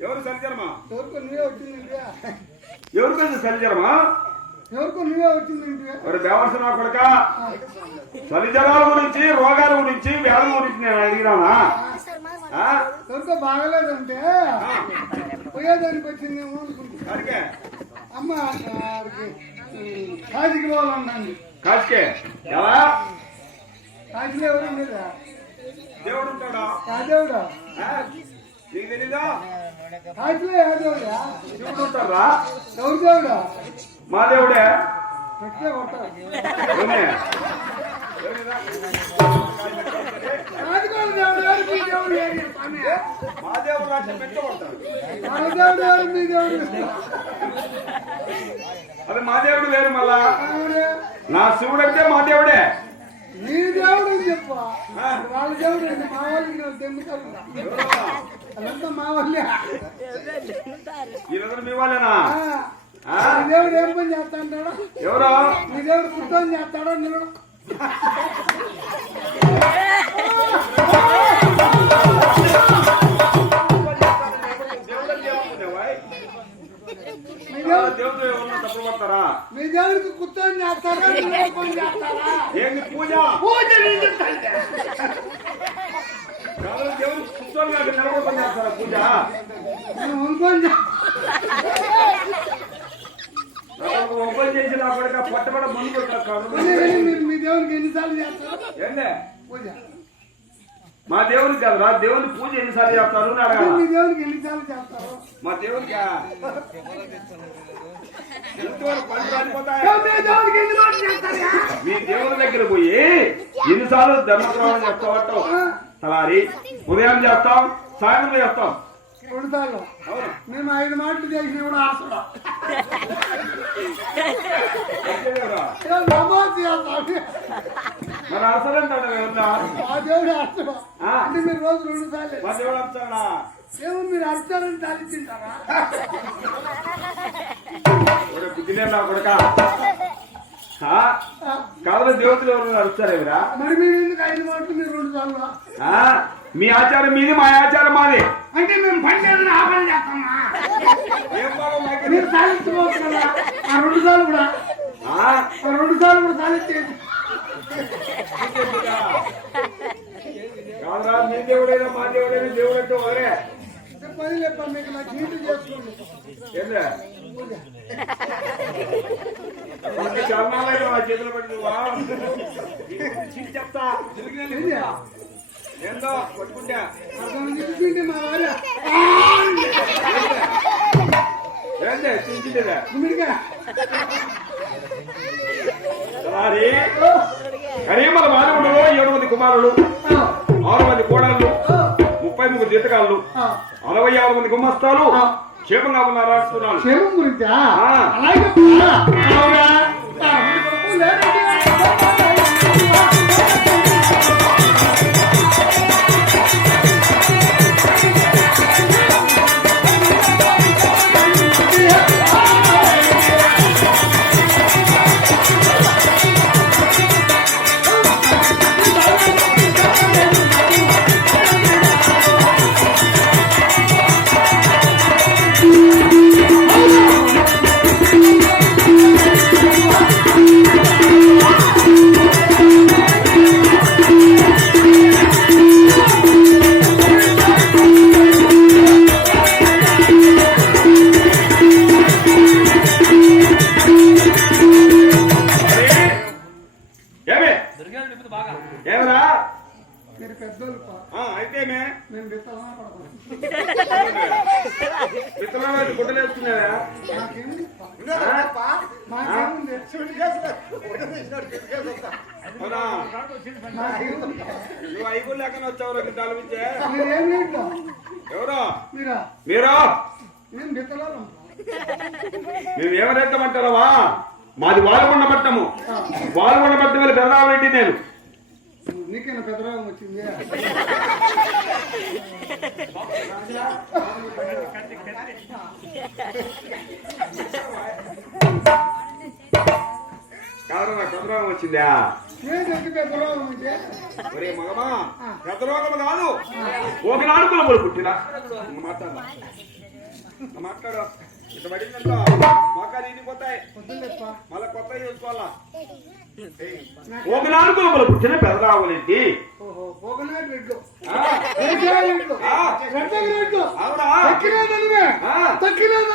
ఎవరు సలిజరమా ఎవరికో నువ్వే వచ్చిందంటివా ఎవరు కదా సలిజరమా ఎవరికో నువ్వే వచ్చిందంటివా మరి దేవస్థాన కొడక? సలిజరాల గురించి రోగాల గురించి వ్యాధుల గురించి నేను అడిగినానా? ఆ? ఎవరికో బాగలేదంటే పోయేదానికి వచ్చిందేమో అనుకుంటున్నా అమ్మ కాశీకి పోవాలన్నాను. కాచికే ఎలా? కాశీలో ఎవరు ఉండేదా? దేవుడు ఉంటాడా యాదవుడా? ఆ? నీకు తెలీదా? కాశీలో యాదవుడా? శివుడు ఉంటారా ఎవరు దేవుడా. మా దేవుడే పెట్టే మీ దేవుడు రాష్ట్రం పెట్టుకుంటాడు మన దేవుడు ఎవరు? మీ దేవుడు. అది మా దేవుడు వేరు మళ్ళా? నా శివుడు అంటే మా దేవుడే. నీ దేవుడు చెప్పు? వాళ్ళ దేవుడు? మా వాళ్ళకి నాకు తెమ్ముతారు అదంతా మా వాళ్ళే. ఈ రోజు మీ వాళ్ళేనా? ఆ, నీ దేవుడు ఏం పని చేస్తా అంటాడు ఎవరో? నీ దేవుడు కుట్టని చేస్తాడో నువ్వు. దేవుడు ఏమన్నా తప్పులు పడతారా మీ దేవుడికి చేస్తాడా ఏంది పూజ పూజ. కాదు, దేవుడు కూర్చొని నాకు నిలబడుకొని చేస్తారా పూజ నువ్వు ఇంకొని చే- నాకు ఒప్పం చేసి నా పట్టబడ మందు కానీ మీరు మీ దేవుడికి ఎన్నిసార్లు చేస్తారు ఏందే పూజ మా దేవునికి కదరా దేవుని పూజ ఎన్నిసార్లు చేస్తారు అడగాల. దేవుడికి ఎన్నిసార్లు చేస్తారు మా దేవునికి దేవుడికి మీ దేవుని దగ్గర పోయి ఎన్నిసార్లు ధర్మద్రోహం చేస్తావు తలారి ఉదయం చేస్తాం సాయంత్రం చేస్తాం. రెండు సార్లు. అవును. మేము ఐదు మాటలు చేసిన కూడా ఆసరా అంతేదేవురా. నమోదు చేస్తాం మరి ఎవరన్నా ఆ దేవుడు. అంటే మీరు రోజు రెండు సార్లు. మా దేవుడు మీరు అర్థాలని ఒరే కొడుక? కావాలి దేవతలు ఎవరు నడుస్తారు ఎవరా మరి మీరు ఎందుకు ఐదు మాటలు మీరు రెండు సార్లు? మీ ఆచారం మీది మా ఆచారం మాది. అంటే మేము పని చేయాలని ఆ పని చేస్తామా? మీరు సాధించుకోవచ్చు కదా? ఆ రెండు సార్లు కూడా? ఆ? రెండు సార్లు కూడా సాధించేది కాదురా మీ దేవుడైనా మా దేవుడైనా దేవుడు అంటే ఒకరే పని లేప మీకు నాకు నీటి చేసుకోండి. ఏందే? కొన్ని చరణాలైనా మా చేతులు పెట్టి నువ్వా? చీటి చెప్తా. తిరిగి చెప్తా. ఏందో? పట్టుకుంటా. అర్థం చెప్పింది మా వారు ఏందే? చించిందేదా గుమిడిగా సరే కరీమల మానవుడు ఏడు మంది కుమారులు. ఆరు మంది జీతకాళ్ళు అరవై ఆరు మంది గుమ్మస్తాలు క్షేమంగా ఉన్నారు క్షేమం గురించా. అలాగే ఏమరా మీరు పెద్దోళ్ళు పా. ఆ, అయితేమే మేము బిత్తలా పడకూడదు. విత్తనాలు మాకేముంది? నువ్వు ఐదు లేకనే వచ్చావు రెండు ఎవరో? మీరా? మీరు? మేము బిత్తలాలు మేము ఏమరెత్తమంటారవా మాది వాలుగొండ పట్టము వాలుగొండ పట్టం వెళ్ళి పెదరావరెడ్డి నేను. నీకైనా పెద్దరాగం వచ్చింది? కాదమ్మా పెద్దరాగం వచ్చిందా? ఒరే మగమా పెద్దరోగం కాదు. ఒకనాడు కులములు పుట్టినా మాట్లాడు. మాట్లాడు. ఇంత పడిందంటో మొక్కలు ఇరిగిపోతాయి మళ్ళీ కొత్త చేసుకోవాలా? ఓగనాడు గోపల పుట్టిన పెదరావులేంటి అవునా? తక్కిలేదు